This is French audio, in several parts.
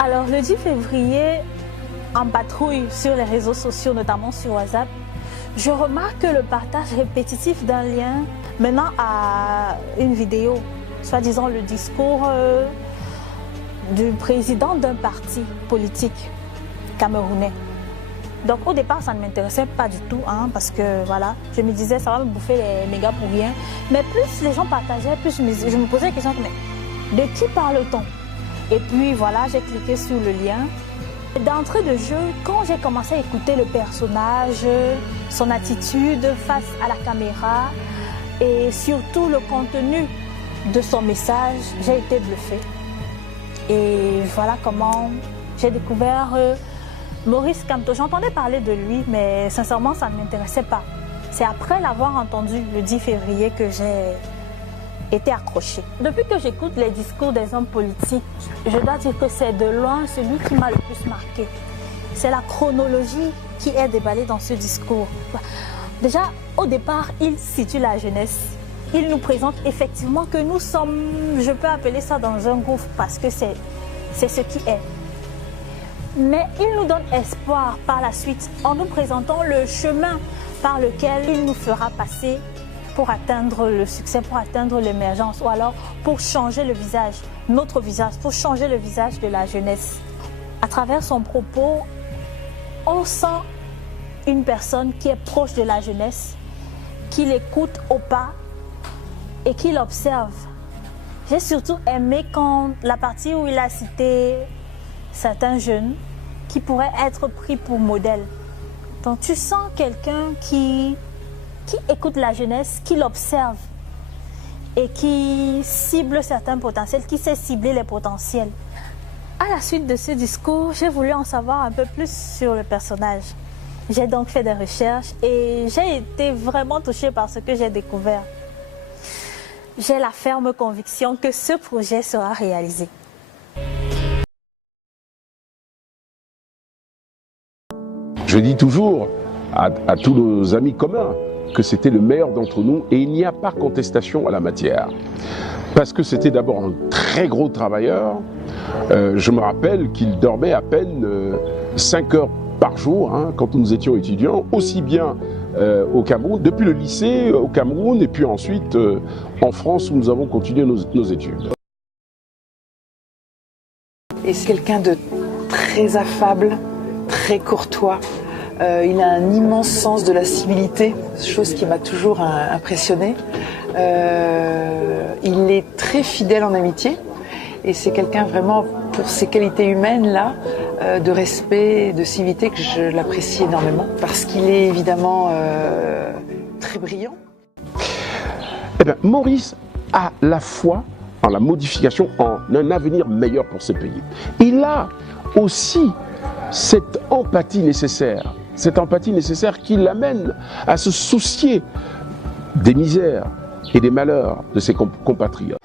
Alors, le 10 février, en patrouille sur les réseaux sociaux, notamment sur WhatsApp, je remarque le partage répétitif d'un lien menant à une vidéo, soi-disant le discours du président d'un parti politique camerounais. Donc au départ, ça ne m'intéressait pas du tout, parce que voilà, je me disais, ça va me bouffer les mégas pour rien. Mais plus les gens partageaient, plus je me posais la question, mais de qui parle-t-on? Et puis voilà, j'ai cliqué sur le lien. D'entrée de jeu, quand j'ai commencé à écouter le personnage, son attitude face à la caméra et surtout le contenu de son message, j'ai été bluffée. Et voilà comment j'ai découvert Maurice Kamto. J'entendais parler de lui, mais sincèrement, ça ne m'intéressait pas. C'est après l'avoir entendu le 10 février que j'ai été accrochée. Depuis que j'écoute les discours des hommes politiques, je dois dire que c'est de loin celui qui m'a le plus marqué. C'est la chronologie qui est déballée dans ce discours. Déjà, au départ, il situe la jeunesse. Il nous présente effectivement que nous sommes, je peux appeler ça dans un gouffre parce que c'est ce qui est. Mais il nous donne espoir par la suite en nous présentant le chemin par lequel il nous fera passer pour atteindre le succès, pour atteindre l'émergence, ou alors pour changer le visage, notre visage, pour changer le visage de la jeunesse. À travers son propos, on sent une personne qui est proche de la jeunesse, qui l'écoute au pas et qui l'observe. J'ai surtout aimé quand la partie où il a cité certains jeunes qui pourraient être pris pour modèle. Donc tu sens quelqu'un qui écoute la jeunesse, qui l'observe et qui cible certains potentiels, qui sait cibler les potentiels. À la suite de ce discours, j'ai voulu en savoir un peu plus sur le personnage. J'ai donc fait des recherches et j'ai été vraiment touchée par ce que j'ai découvert. J'ai la ferme conviction que ce projet sera réalisé. Je dis toujours à tous nos amis communs que c'était le meilleur d'entre nous et il n'y a pas contestation à la matière. Parce que c'était d'abord un très gros travailleur. Je me rappelle qu'il dormait à peine 5 heures par jour quand nous étions étudiants, aussi bien au Cameroun, depuis le lycée au Cameroun et puis ensuite en France où nous avons continué nos études. Et c'est quelqu'un de très affable, très courtois. Il a un immense sens de la civilité, chose qui m'a toujours impressionnée. Il est très fidèle en amitié et c'est quelqu'un vraiment, pour ses qualités humaines-là, de respect, de civilité, que je l'apprécie énormément parce qu'il est évidemment très brillant. Eh bien, Maurice a la foi en la modification, en un avenir meilleur pour ce pays. Il a aussi cette empathie nécessaire qui l'amène à se soucier des misères et des malheurs de ses compatriotes.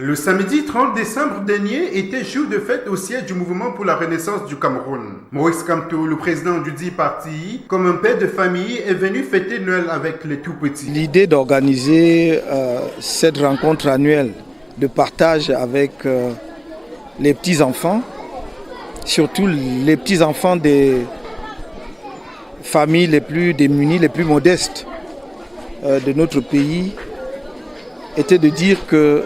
Le samedi 30 décembre dernier était jour de fête au siège du mouvement pour la renaissance du Cameroun. Maurice Kamto, le président du dit parti, comme un père de famille, est venu fêter Noël avec les tout-petits. L'idée d'organiser cette rencontre annuelle de partage avec les petits-enfants, surtout les petits-enfants des familles les plus démunies, les plus modestes de notre pays, était de dire que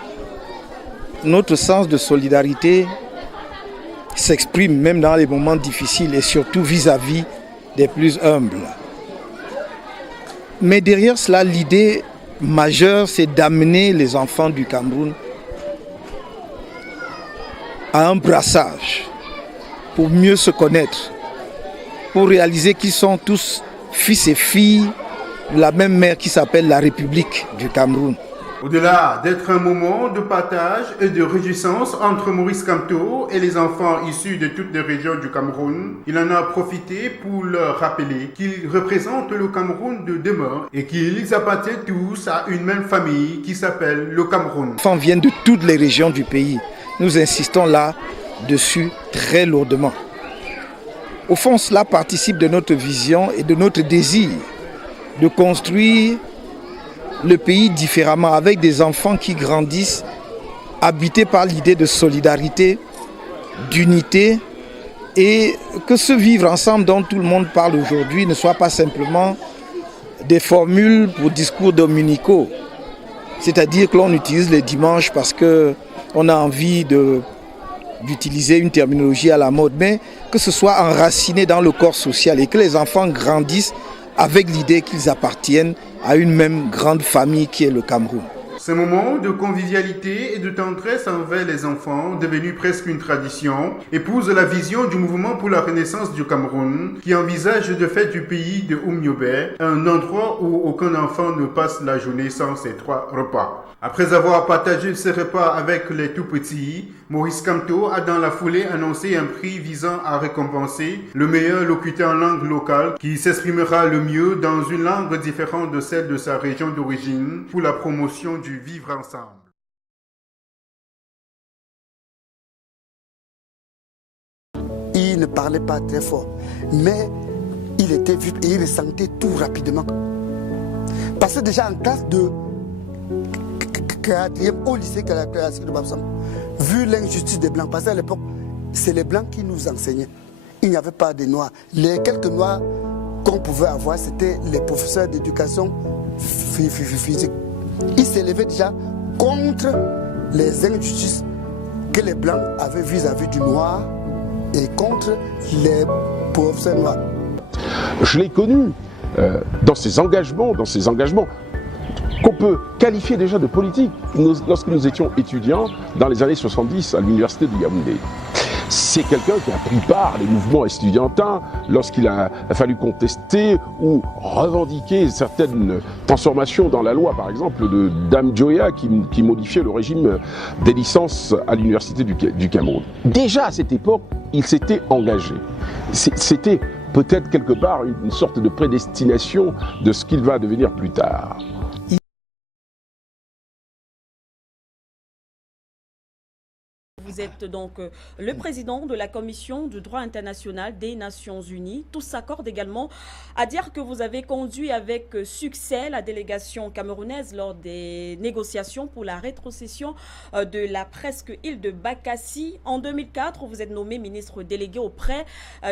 notre sens de solidarité s'exprime même dans les moments difficiles et surtout vis-à-vis des plus humbles. Mais derrière cela, l'idée majeure, c'est d'amener les enfants du Cameroun à un brassage pour mieux se connaître, pour réaliser qu'ils sont tous fils et filles de la même mère qui s'appelle la République du Cameroun. Au-delà d'être un moment de partage et de réjouissance entre Maurice Kamto et les enfants issus de toutes les régions du Cameroun, il en a profité pour leur rappeler qu'ils représentent le Cameroun de demain et qu'ils appartiennent tous à une même famille qui s'appelle le Cameroun. Les enfants viennent de toutes les régions du pays. Nous insistons là-dessus très lourdement. Au fond, cela participe de notre vision et de notre désir de construire le pays différemment, avec des enfants qui grandissent, habités par l'idée de solidarité, d'unité, et que ce vivre ensemble dont tout le monde parle aujourd'hui ne soit pas simplement des formules pour discours dominicaux, c'est-à-dire que l'on utilise les dimanches parce qu'on a envie d'utiliser une terminologie à la mode, mais que ce soit enraciné dans le corps social et que les enfants grandissent avec l'idée qu'ils appartiennent à une même grande famille qui est le Cameroun. Ces moments de convivialité et de tendresse envers les enfants, devenus presque une tradition, épousent la vision du mouvement pour la renaissance du Cameroun, qui envisage de faire du pays de Oumniobé un endroit où aucun enfant ne passe la journée sans ses 3 repas. Après avoir partagé ses repas avec les tout-petits, Maurice Kamto a dans la foulée annoncé un prix visant à récompenser le meilleur locuteur en langue locale qui s'exprimera le mieux dans une langue différente de celle de sa région d'origine pour la promotion du vivre ensemble. Il ne parlait pas très fort, mais il était vif et il ressentait tout rapidement. Parce que déjà en classe de 4e au lycée classique de Babsam, vu l'injustice des Blancs, parce qu'à l'époque, c'est les Blancs qui nous enseignaient. Il n'y avait pas de Noirs. Les quelques Noirs qu'on pouvait avoir, c'était les professeurs d'éducation physique. Ils s'élevaient déjà contre les injustices que les Blancs avaient vis-à-vis du Noir et contre les professeurs noirs. Je l'ai connu dans ses engagements qu'on peut qualifier déjà de politique lorsque nous étions étudiants dans les années 70 à l'université de Yaoundé. C'est quelqu'un qui a pris part aux mouvements estudiantins lorsqu'il a fallu contester ou revendiquer certaines transformations dans la loi, par exemple de Dame Joya qui modifiait le régime des licences à l'université du Cameroun. Déjà à cette époque, il s'était engagé. C'était peut-être quelque part une sorte de prédestination de ce qu'il va devenir plus tard. Vous êtes donc le président de la Commission du droit international des Nations Unies. Tous s'accordent également à dire que vous avez conduit avec succès la délégation camerounaise lors des négociations pour la rétrocession de la presque île de Bakassi. En 2004, vous êtes nommé ministre délégué auprès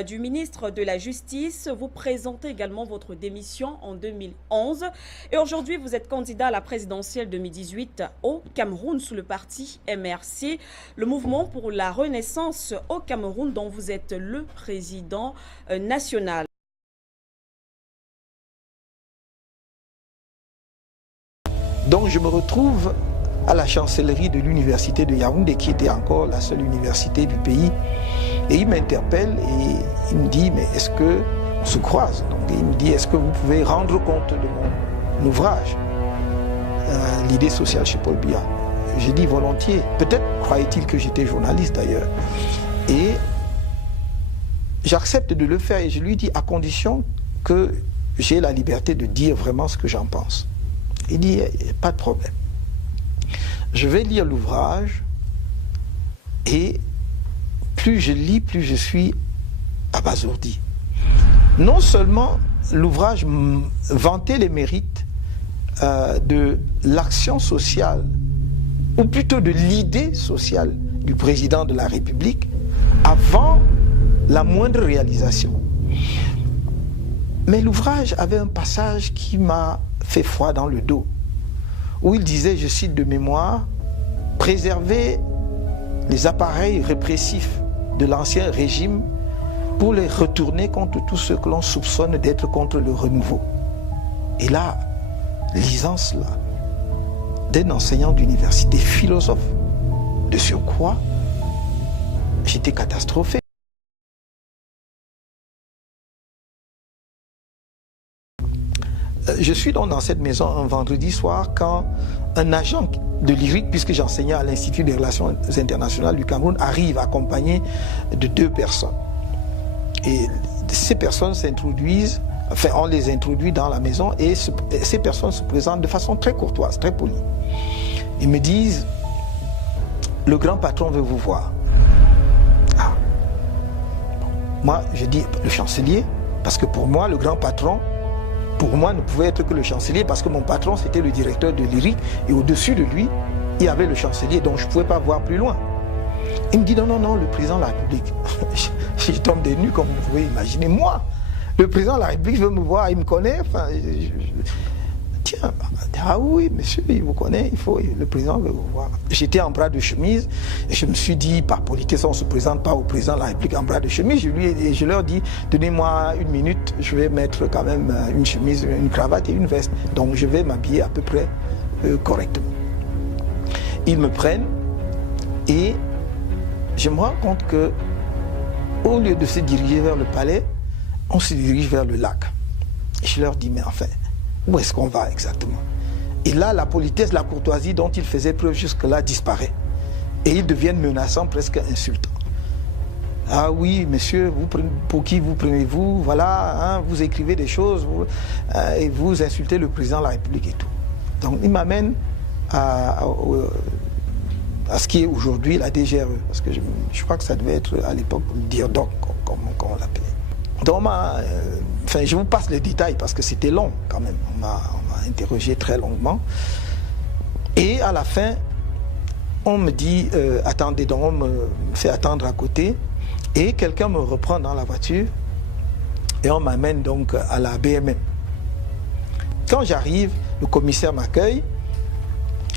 du ministre de la Justice. Vous présentez également votre démission en 2011. Et aujourd'hui, vous êtes candidat à la présidentielle 2018 au Cameroun sous le parti MRC. Le mouvement pour la renaissance au Cameroun dont vous êtes le président national. Donc je me retrouve à la chancellerie de l'université de Yaoundé qui était encore la seule université du pays et il m'interpelle et il me dit mais est-ce que on se croise donc il me dit est-ce que vous pouvez rendre compte de mon ouvrage l'idée sociale chez Paul Biya. J'ai dit volontiers. Peut-être croyait-il que j'étais journaliste d'ailleurs. Et j'accepte de le faire et je lui dis à condition que j'ai la liberté de dire vraiment ce que j'en pense. Il dit pas de problème. Je vais lire l'ouvrage et plus je lis, plus je suis abasourdi. Non seulement l'ouvrage vantait les mérites de l'action sociale ou plutôt de l'idée sociale du président de la République avant la moindre réalisation. Mais l'ouvrage avait un passage qui m'a fait froid dans le dos, où il disait, je cite de mémoire, « Préserver les appareils répressifs de l'ancien régime pour les retourner contre tous ceux que l'on soupçonne d'être contre le renouveau. » Et là, lisant cela, d'un enseignant d'université, philosophe, de surcroît, j'étais catastrophé. Je suis donc dans cette maison un vendredi soir quand un agent de l'IRIC, puisque j'enseignais à l'Institut des Relations Internationales du Cameroun, arrive accompagné de 2 personnes. Et ces personnes s'introduisent, enfin on les introduit dans la maison et ces personnes se présentent de façon très courtoise, très polie. Ils me disent, le grand patron veut vous voir. Ah. Moi, je dis le chancelier, parce que pour moi, le grand patron, pour moi, ne pouvait être que le chancelier, parce que mon patron, c'était le directeur de l'IRIC, et au-dessus de lui, il y avait le chancelier, donc je ne pouvais pas voir plus loin. Il me dit non, le président de la République. Je tombe des nues, comme vous pouvez imaginer. Moi, le président de la République veut me voir, il me connaît. Enfin, tiens, ah oui, monsieur, il vous connaît, le président veut vous voir. J'étais en bras de chemise et je me suis dit, par politesse, on ne se présente pas au président de la République en bras de chemise. Je leur dis, donnez-moi 1 minute, je vais mettre quand même une chemise, une cravate et une veste. Donc je vais m'habiller à peu près correctement. Ils me prennent et je me rends compte que au lieu de se diriger vers le palais, on se dirige vers le lac. Et je leur dis, mais enfin, où est-ce qu'on va exactement? Et là, la politesse, la courtoisie dont ils faisaient preuve jusque-là disparaît. Et ils deviennent menaçants, presque insultants. Ah oui, monsieur, pour qui vous prenez-vous? Voilà, hein, vous écrivez des choses et vous insultez le président de la République et tout. Donc, ils m'amènent à ce qui est aujourd'hui la DGRE, parce que je crois que ça devait être à l'époque le DIRDOC, comme on l'appelait. Donc, enfin, je vous passe les détails parce que c'était long quand même. On m'a interrogé très longuement. Et à la fin, on me dit, attendez, donc on me fait attendre à côté. Et quelqu'un me reprend dans la voiture et on m'amène donc à la BMM. Quand j'arrive, le commissaire m'accueille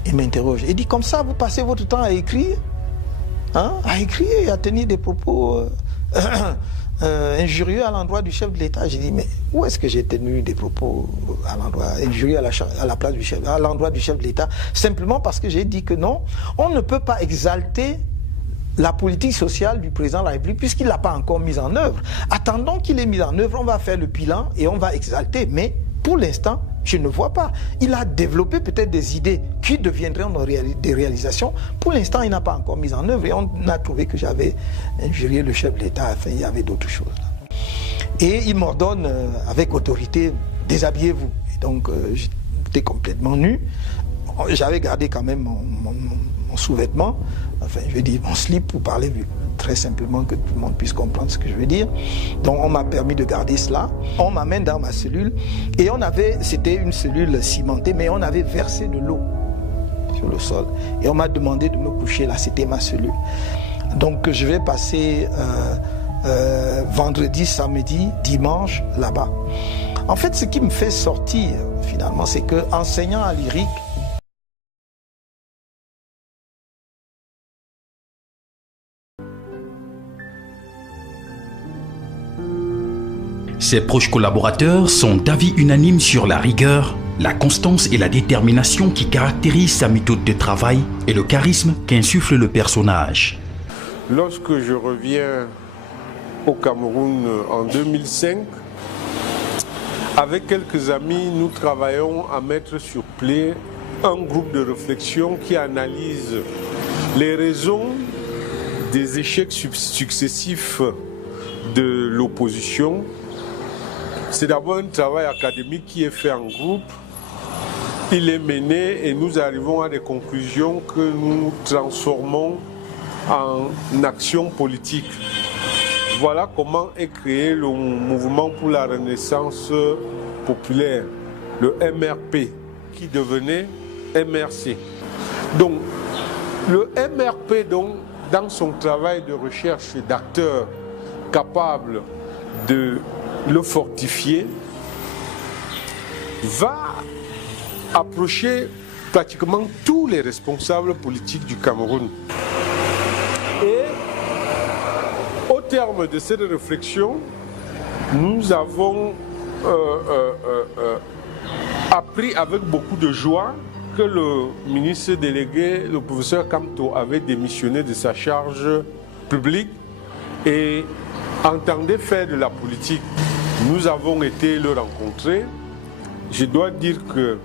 et m'interroge. Il dit, comme ça, vous passez votre temps à écrire, hein, à écrire et à tenir des propos injurieux à l'endroit du chef de l'État. J'ai dit, mais où est-ce que j'ai tenu des propos à l'endroit injurieux à la place du chef, à l'endroit du chef de l'État? Simplement parce que j'ai dit que non, on ne peut pas exalter la politique sociale du président de la République puisqu'il ne l'a pas encore mise en œuvre. Attendons qu'il ait mis en œuvre, on va faire le bilan et on va exalter. Mais pour l'instant, je ne vois pas. Il a développé peut-être des idées qui deviendraient des réalisations. Pour l'instant, il n'a pas encore mis en œuvre et on a trouvé que j'avais injurié le chef de l'État. Enfin, il y avait d'autres choses. Et il m'ordonne avec autorité, déshabillez-vous. Et donc, j'étais complètement nu. J'avais gardé quand même mon sous-vêtement, enfin, je vais dire mon slip pour parler très simplement que tout le monde puisse comprendre ce que je veux dire. Donc on m'a permis de garder cela. On m'amène dans ma cellule et c'était une cellule cimentée, mais on avait versé de l'eau sur le sol. Et on m'a demandé de me coucher là, c'était ma cellule. Donc je vais passer vendredi, samedi, dimanche là-bas. En fait, ce qui me fait sortir finalement, c'est que enseignant à l'IRIC, Ses proches collaborateurs sont d'avis unanimes sur la rigueur, la constance et la détermination qui caractérisent sa méthode de travail et le charisme qu'insuffle le personnage. Lorsque je reviens au Cameroun en 2005, avec quelques amis, nous travaillons à mettre sur pied un groupe de réflexion qui analyse les raisons des échecs successifs de l'opposition. C'est d'abord un travail académique qui est fait en groupe. Il est mené et nous arrivons à des conclusions que nous transformons en action politique. Voilà comment est créé le mouvement pour la renaissance populaire, le MRP, qui devenait MRC. Donc, le MRP, donc, dans son travail de recherche d'acteurs capables de le fortifier, va approcher pratiquement tous les responsables politiques du Cameroun. Et au terme de cette réflexion, nous avons appris avec beaucoup de joie que le ministre délégué, le professeur Kamto, avait démissionné de sa charge publique et entendait faire de la politique. Nous avons été le rencontrer. Je dois dire que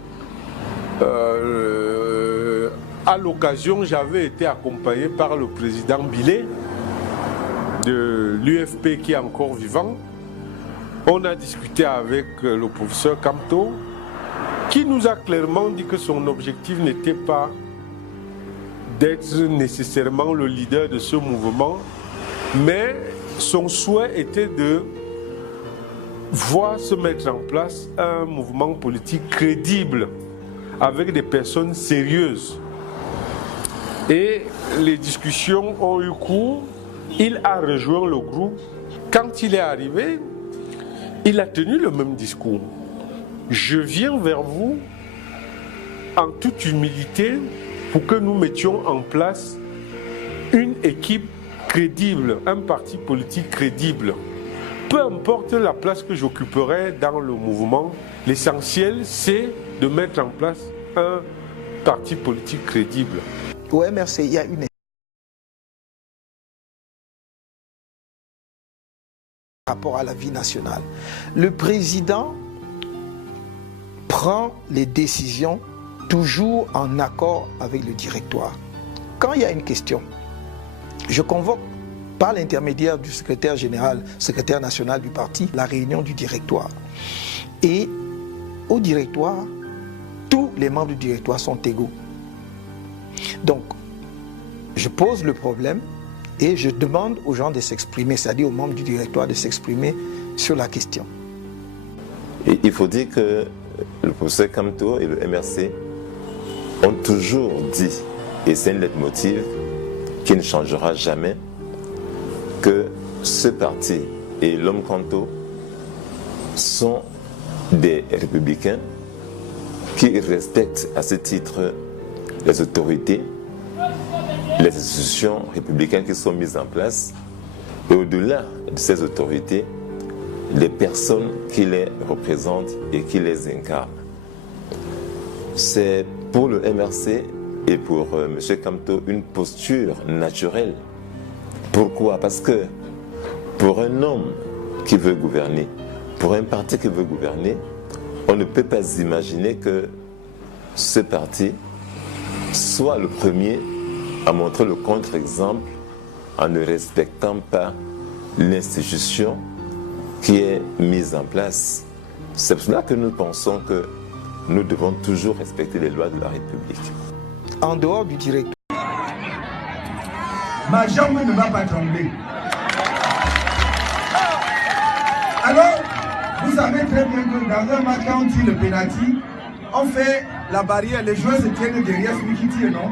à l'occasion, j'avais été accompagné par le président Bilé de l'UFP qui est encore vivant. On a discuté avec le professeur Kamto qui nous a clairement dit que son objectif n'était pas d'être nécessairement le leader de ce mouvement, mais son souhait était de voir se mettre en place un mouvement politique crédible avec des personnes sérieuses. Et les discussions ont eu cours. Il a rejoint le groupe. Quand il est arrivé, il a tenu le même discours. Je viens vers vous en toute humilité pour que nous mettions en place une équipe crédible, un parti politique crédible. Peu importe la place que j'occuperai dans le mouvement, l'essentiel c'est de mettre en place un parti politique crédible. Au MRC, il y a une rapport à la vie nationale. Le président prend les décisions toujours en accord avec le directoire. Quand il y a une question, je convoque par l'intermédiaire du secrétaire général, secrétaire national du parti, la réunion du directoire. Et au directoire, tous les membres du directoire sont égaux. Donc, je pose le problème et je demande aux gens de s'exprimer, c'est-à-dire aux membres du directoire de s'exprimer sur la question. Et il faut dire que le professeur Kamto et le MRC ont toujours dit, et c'est un leitmotiv qui ne changera jamais, que ce parti et l'homme Kamto sont des républicains qui respectent à ce titre les autorités, les institutions républicaines qui sont mises en place, et au-delà de ces autorités, les personnes qui les représentent et qui les incarnent. C'est pour le MRC et pour M. Kamto une posture naturelle. Pourquoi? Parce que pour un homme qui veut gouverner, pour un parti qui veut gouverner, on ne peut pas imaginer que ce parti soit le premier à montrer le contre-exemple en ne respectant pas l'institution qui est mise en place. C'est pour cela que nous pensons que nous devons toujours respecter les lois de la République. En dehors du directeur. Ma jambe ne va pas trembler. Alors, vous savez très bien que dans un match, quand on tire le penalty, on fait la barrière, les joueurs se tiennent derrière celui qui tire, non?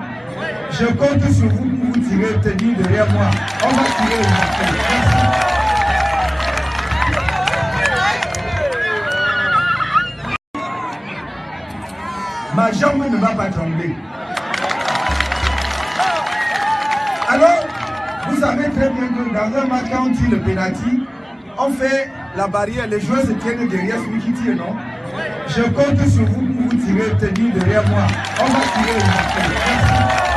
Je compte sur vous pour vous tirer, tenir derrière moi. On va tirer le marqueur. Ma jambe ne va pas trembler. Alors, vous savez très bien que dans un match, quand on tire le penalty, on fait la barrière, les joueurs se tiennent derrière celui qui tire, non? Je compte sur vous pour vous tirer, tenir derrière moi. On va tirer le marqueur.